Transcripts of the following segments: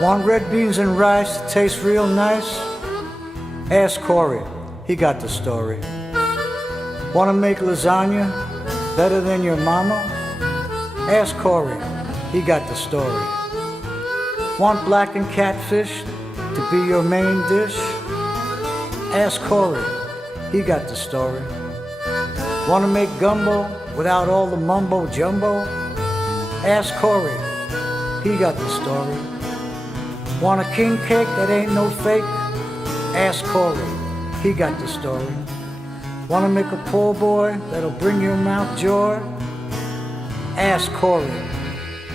Want red beans and rice that taste real nice? Ask Corey, he got the story. Want to make lasagna better than your mama? Ask Corey, he got the story. Want blackened catfish to be your main dish? Ask Corey, he got the story. Want to make gumbo without all the mumbo jumbo? Ask Corey, he got the story. Want a king cake that ain't no fake? Ask Corey, he got the story. Want to make a poor boy that'll bring your mouth joy? Ask Corey,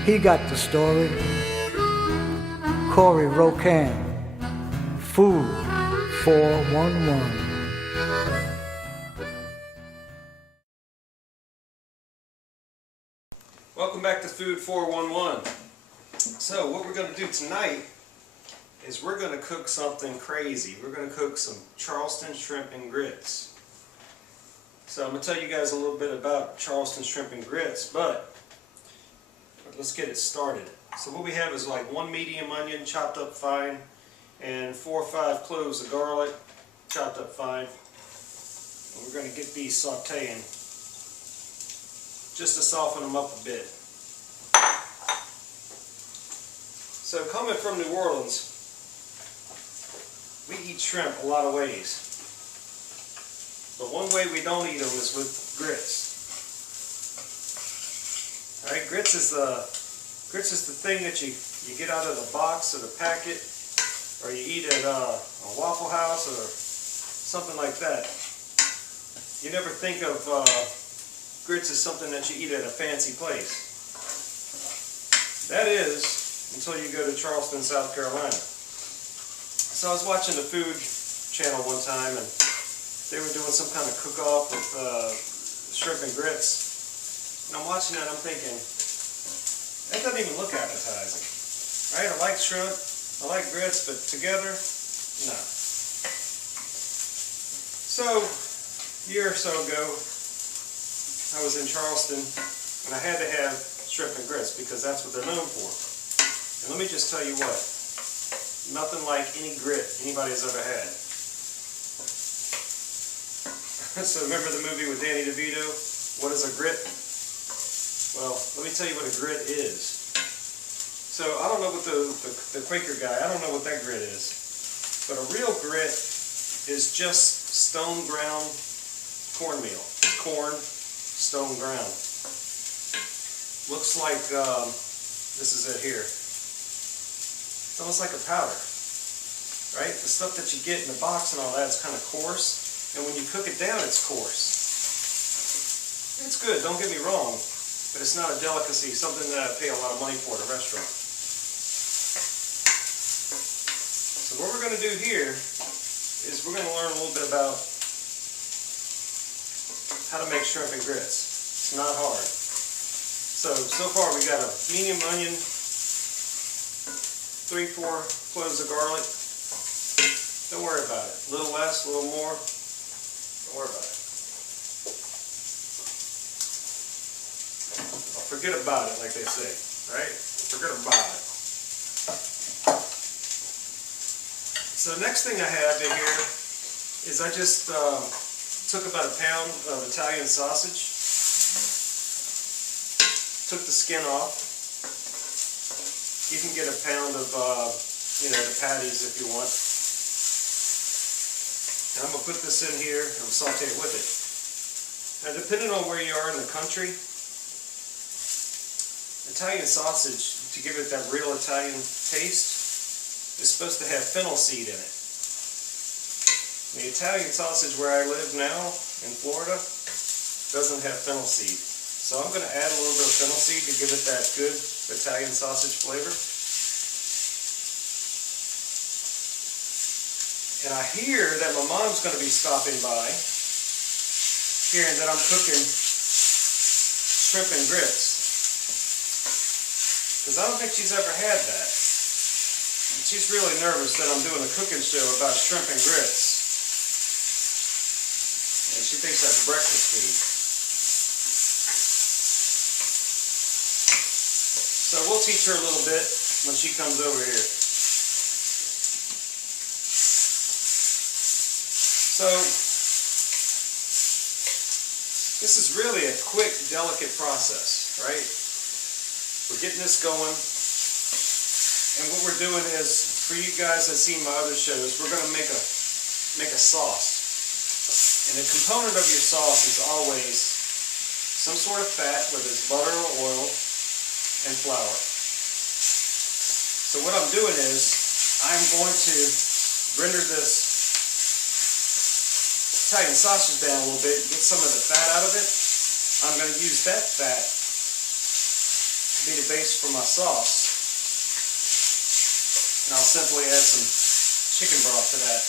he got the story. Corey Rocan, Food 411. Welcome back to Food 411. So what we're going to do tonight is we're going to cook something crazy. We're going to cook some Charleston shrimp and grits. So I'm going to tell you guys a little bit about Charleston shrimp and grits, but let's get it started. So what we have is like 1 medium onion chopped up fine and 4 or 5 cloves of garlic chopped up fine. And we're going to get these sauteing just to soften them up a bit. So coming from New Orleans, we eat shrimp a lot of ways. But one way we don't eat them is with grits. Alright, grits is the thing that you get out of the box or the packet, or you eat at a Waffle House or something like that. You never think of grits as something that you eat at a fancy place. That is, until you go to Charleston, South Carolina. So I was watching the Food Channel one time, and they were doing some kind of cook-off with shrimp and grits. And I'm watching that and I'm thinking, that doesn't even look appetizing. Right? I like shrimp, I like grits, but together, no. So, a year or so ago, I was in Charleston, and I had to have shrimp and grits because that's what they're known for. And let me just tell you what, nothing like any grit anybody's ever had. So remember the movie with Danny DeVito, What is a Grit? Well, let me tell you what a grit is. So I don't know what the Quaker guy, I don't know what that grit is. But a real grit is just stone ground cornmeal. Corn, stone ground. Looks like, this is it here. It's almost like a powder, right? The stuff that you get in the box and all that is kind of coarse. And when you cook it down, it's coarse. It's good, don't get me wrong, but it's not a delicacy, something that I pay a lot of money for at a restaurant. So what we're going to do here is we're going to learn a little bit about how to make shrimp and grits. It's not hard. So far we got a medium onion, 3-4 cloves of garlic. Don't worry about it. A little less, a little more. Don't worry about it. Forget about it, like they say, right? Forget about it. So the next thing I have in here is I just took about a pound of Italian sausage, took the skin off. You can get a pound of, the patties if you want. And I'm going to put this in here and saute it with it. Now, depending on where you are in the country, Italian sausage, to give it that real Italian taste, is supposed to have fennel seed in it. The Italian sausage where I live now, in Florida, doesn't have fennel seed. So I'm going to add a little bit of fennel seed to give it that good Italian sausage flavor. And I hear that my mom's going to be stopping by, hearing that I'm cooking shrimp and grits. Because I don't think she's ever had that. And she's really nervous that I'm doing a cooking show about shrimp and grits. And she thinks that's breakfast food. So we'll teach her a little bit when she comes over here. So this is really a quick, delicate process, right? We're getting this going, and what we're doing is, for you guys that have seen my other shows, we're going to make a sauce. And the component of your sauce is always some sort of fat, whether it's butter or oil, and flour. So what I'm doing is, I'm going to render this Italian sausage down a little bit, get some of the fat out of it. I'm going to use that fat to be the base for my sauce. And I'll simply add some chicken broth to that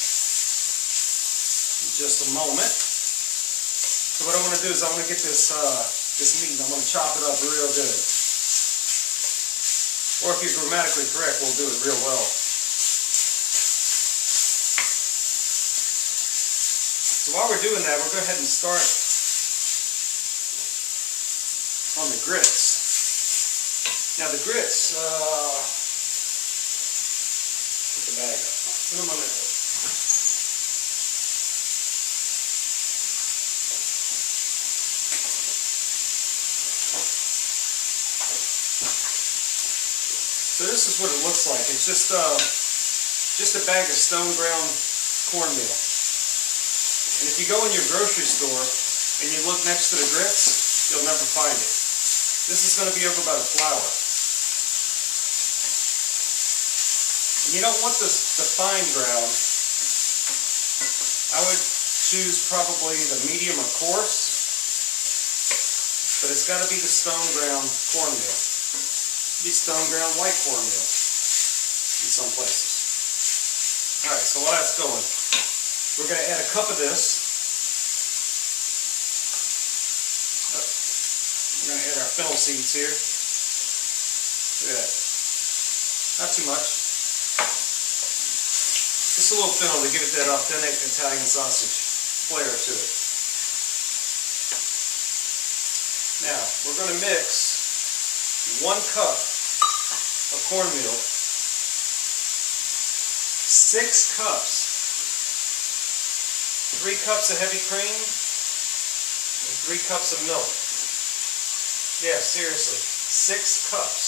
in just a moment. So what I want to do is I want to get this meat, and I'm going to chop it up real good. Or if you're grammatically correct, we'll do it real well. So while we're doing that, we'll go ahead and start on the grits. Now the grits, put the bag up. Put them on there. So this is what it looks like. It's just a bag of stone ground cornmeal. And if you go in your grocery store and you look next to the grits, you'll never find it. This is going to be over by the flour. And you don't want the fine ground. I would choose probably the medium or coarse, but it's got to be the stone ground cornmeal. Be stone ground white cornmeal in some places. Alright, so while that's going, we're going to add a cup of this. We're going to add our fennel seeds here. Look at that. Not too much. Just a little fennel to give it that authentic Italian sausage flair to it. Now, we're going to mix 1 cup of cornmeal, 6 cups, 3 cups of heavy cream, and 3 cups of milk. Yeah, seriously, 6 cups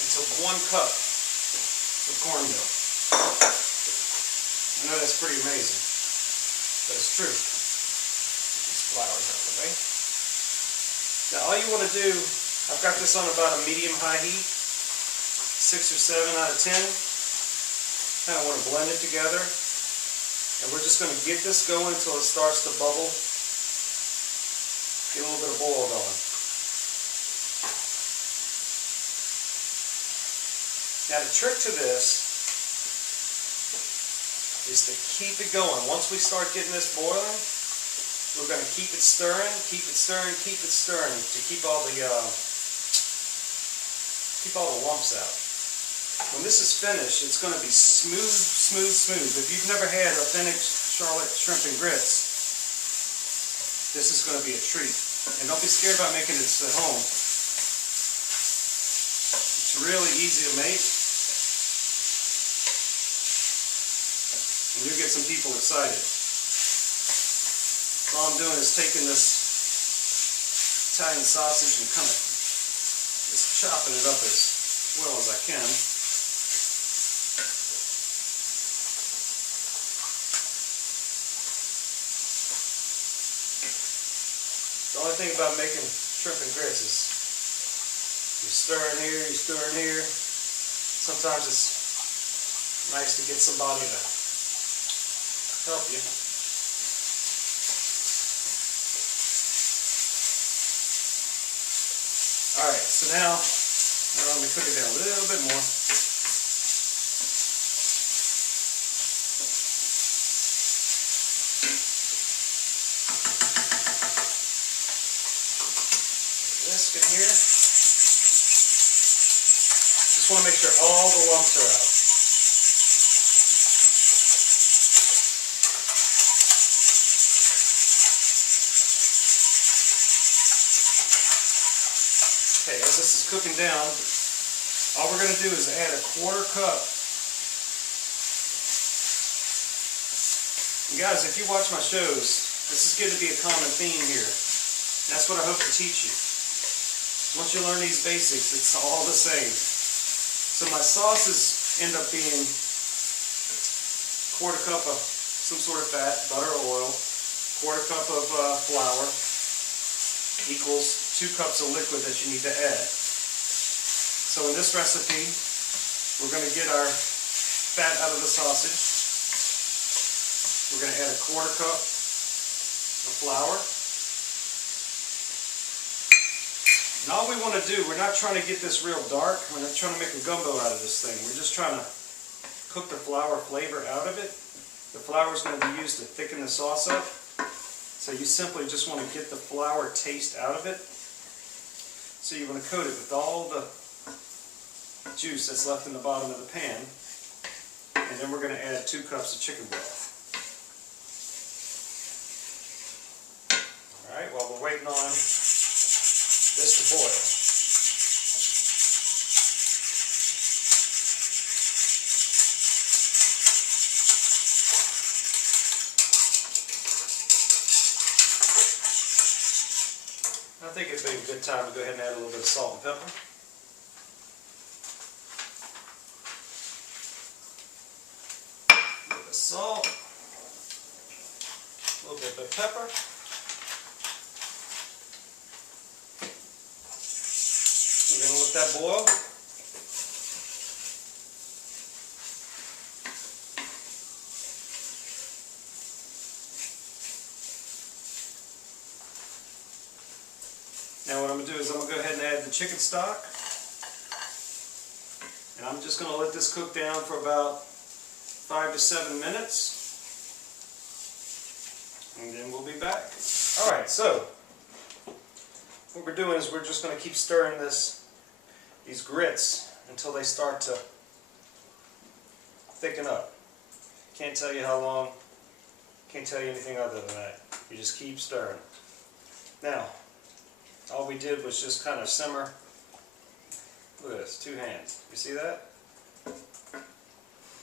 into 1 cup of cornmeal. I know that's pretty amazing, but it's true. These flour's out of the way. Now all you want to do, I've got this on about a medium-high heat, 6 or 7 out of 10. Kind of want to blend it together. And we're just going to get this going until it starts to bubble. Get a little bit of boil going. Now the trick to this is to keep it going. Once we start getting this boiling, we're going to keep it stirring, keep it stirring, keep it stirring to keep all the lumps out. When this is finished, it's going to be smooth, smooth, smooth. If you've never had authentic Charlotte shrimp and grits, this is going to be a treat. And don't be scared about making this at home. It's really easy to make. And you'll get some people excited. All I'm doing is taking this Italian sausage and kind of just chopping it up as well as I can. The only thing about making shrimp and grits is you stir in here, you stir in here. Sometimes it's nice to get somebody to help you. Alright, so now let me cook it down a little bit more. Whisk it here. Just want to make sure all the lumps are out. Okay, as this is cooking down, all we're going to do is add a 1/4 cup You guys, if you watch my shows, this is going to be a common theme here. That's what I hope to teach you. Once you learn these basics, it's all the same. So my sauces end up being quarter cup of some sort of fat, butter or oil, quarter cup of flour equals 2 cups of liquid that you need to add. So in this recipe, we're going to get our fat out of the sausage. We're going to add a quarter cup of flour. And all we want to do, we're not trying to get this real dark. We're not trying to make a gumbo out of this thing. We're just trying to cook the flour flavor out of it. The flour is going to be used to thicken the sauce up. So you simply just want to get the flour taste out of it. So you want to coat it with all the juice that's left in the bottom of the pan. And then we're going to add 2 cups of chicken broth. Alright, while we're waiting on this to boil. I think it'd be a good time to go ahead and add a little bit of salt and pepper. A little bit of salt, a little bit of pepper. We're going to let that boil. Now what I'm going to do is I'm going to go ahead and add the chicken stock. And I'm just going to let this cook down for about 5 to 7 minutes. And then we'll be back. Alright, so what we're doing is we're just going to keep stirring these grits until they start to thicken up. Can't tell you how long, can't tell you anything other than that. You just keep stirring. Now, all we did was just kind of simmer. Look at this, 2 hands. You see that?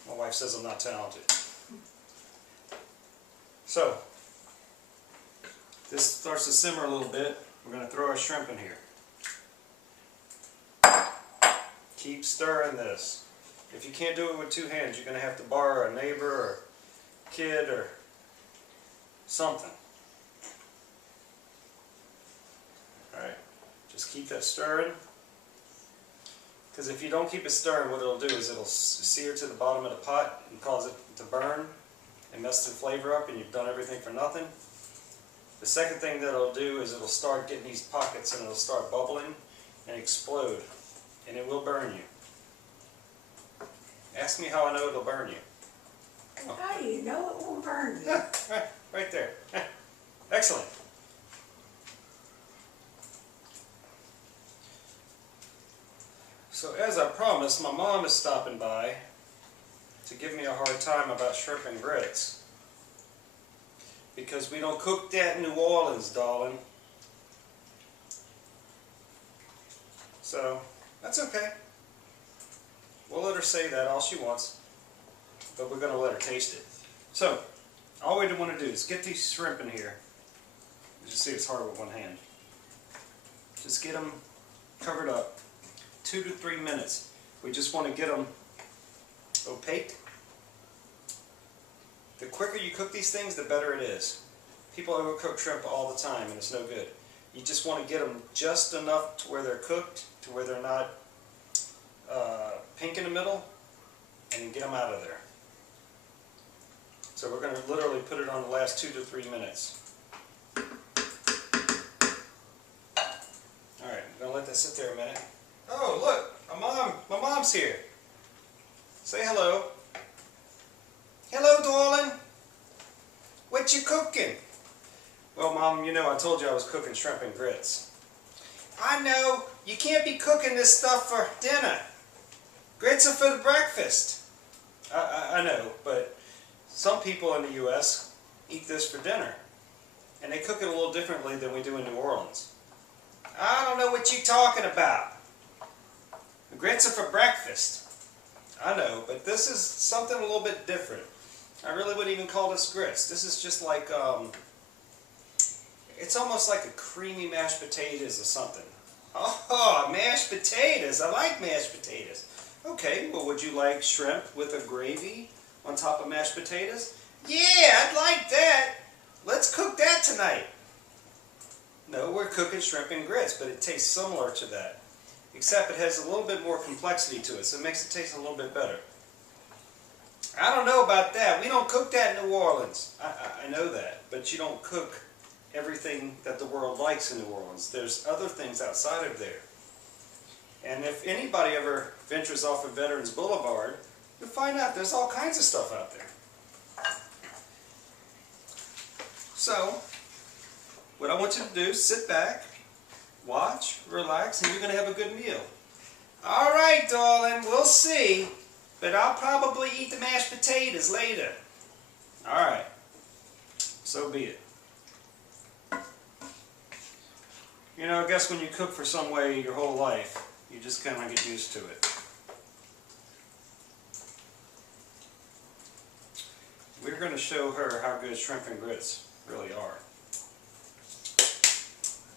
My wife says I'm not talented. So, this starts to simmer a little bit. We're going to throw our shrimp in here. Keep stirring this. If you can't do it with 2 hands, you're going to have to borrow a neighbor or kid or something. Alright, just keep that stirring. Because if you don't keep it stirring, what it'll do is it'll sear to the bottom of the pot and cause it to burn and mess the flavor up, and you've done everything for nothing. The second thing that it'll do is it'll start getting these pockets and it'll start bubbling and explode. And it will burn you. Ask me how I know it'll burn you. Oh. How do you know it won't burn you? Right there. Excellent. So as I promised, my mom is stopping by to give me a hard time about shrimp and grits. Because we don't cook that in New Orleans, darling. So, that's okay. We'll let her say that all she wants, but we're going to let her taste it. So, all we want to do is get these shrimp in here. You just see it's hard with one hand. Just get them covered up. 2 to 3 minutes. We just want to get them opaque. The quicker you cook these things, the better it is. People overcook shrimp all the time and it's no good. You just want to get them just enough to where they're cooked, to where they're not pink in the middle, and then get them out of there. So we're going to literally put it on the last 2 to 3 minutes. Alright, I'm going to let that sit there a minute. Oh, look, my mom's here. Say hello. Hello, darling. What you cooking? Well, Mom, you know I told you I was cooking shrimp and grits. I know. You can't be cooking this stuff for dinner. Grits are for breakfast. I know, but some people in the U.S. eat this for dinner. And they cook it a little differently than we do in New Orleans. I don't know what you're talking about. The grits are for breakfast. I know, but this is something a little bit different. I really wouldn't even call this grits. This is just like, it's almost like a creamy mashed potatoes or something. Oh, mashed potatoes. I like mashed potatoes. Okay, well, would you like shrimp with a gravy on top of mashed potatoes? Yeah, I'd like that. Let's cook that tonight. No, we're cooking shrimp and grits, but it tastes similar to that. Except it has a little bit more complexity to it, so it makes it taste a little bit better. I don't know about that. We don't cook that in New Orleans. I know that, but you don't cook everything that the world likes in New Orleans. There's other things outside of there. And if anybody ever ventures off of Veterans Boulevard, you'll find out there's all kinds of stuff out there. So, what I want you to do is sit back, watch, relax, and you're going to have a good meal. All right, darling, we'll see. But I'll probably eat the mashed potatoes later. All right. So be it. You know, I guess when you cook for some way your whole life, you just kind of get used to it. We're going to show her how good shrimp and grits really are.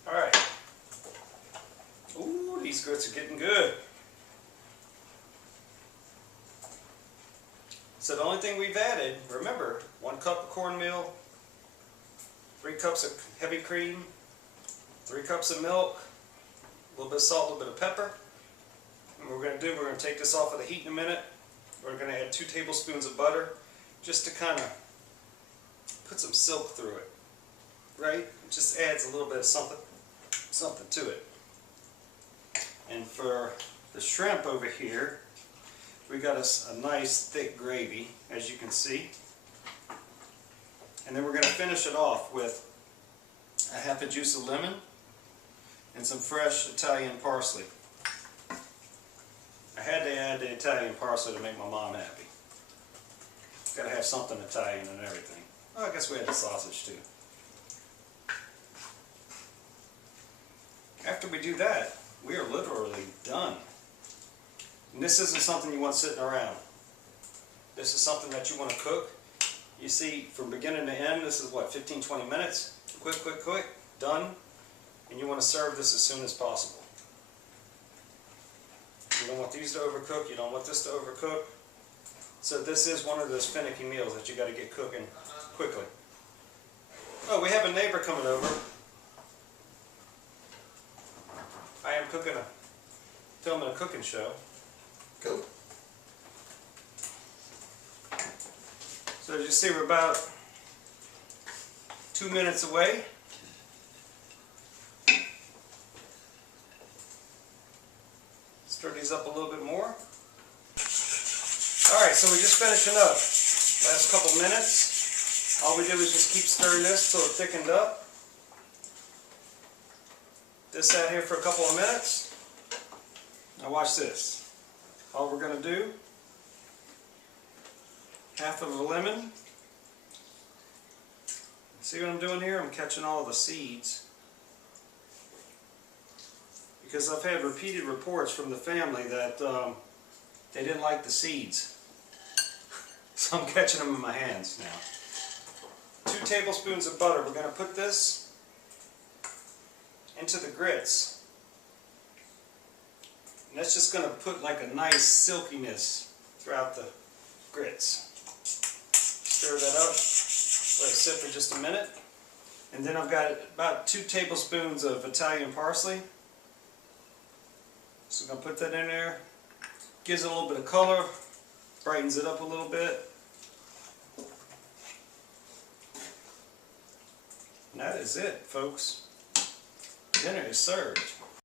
All right. Ooh, these grits are getting good. So the only thing we've added, remember, 1 cup of cornmeal, 3 cups of heavy cream, 3 cups of milk, a little bit of salt, a little bit of pepper. And what we're going to do, we're going to take this off of the heat in a minute. We're going to add 2 tablespoons of butter just to kind of put some silk through it, right? It just adds a little bit of something to it. And for the shrimp over here, we got us a nice thick gravy, as you can see. And then we're going to finish it off with a half a juice of lemon and some fresh Italian parsley. I had to add the Italian parsley to make my mom happy. Got to have something Italian and everything. Well, I guess we had the sausage too. After we do that, we are literally done. And this isn't something you want sitting around. This is something that you want to cook. You see, from beginning to end, this is what, 15-20 minutes? Quick, quick, quick, done. And you want to serve this as soon as possible. You don't want these to overcook, you don't want this to overcook. So this is one of those finicky meals that you got to get cooking quickly. Oh, we have a neighbor coming over. I am filming a cooking show. Go. So as you see, we're about 2 minutes away. Stir these up a little bit more. Alright, so we're just finishing up. Last couple minutes. All we did was just keep stirring this till it thickened up. This sat here for a couple of minutes. Now watch this. All we're going to do, half of a lemon. See what I'm doing here? I'm catching all of the seeds. Because I've had repeated reports from the family that they didn't like the seeds. So I'm catching them in my hands now. 2 tablespoons of butter. We're going to put this into the grits. And that's just going to put like a nice silkiness throughout the grits. Stir that up. Let it sit for just a minute. And then I've got about 2 tablespoons of Italian parsley. So I'm going to put that in there. Gives it a little bit of color. Brightens it up a little bit. And that is it, folks. Dinner is served.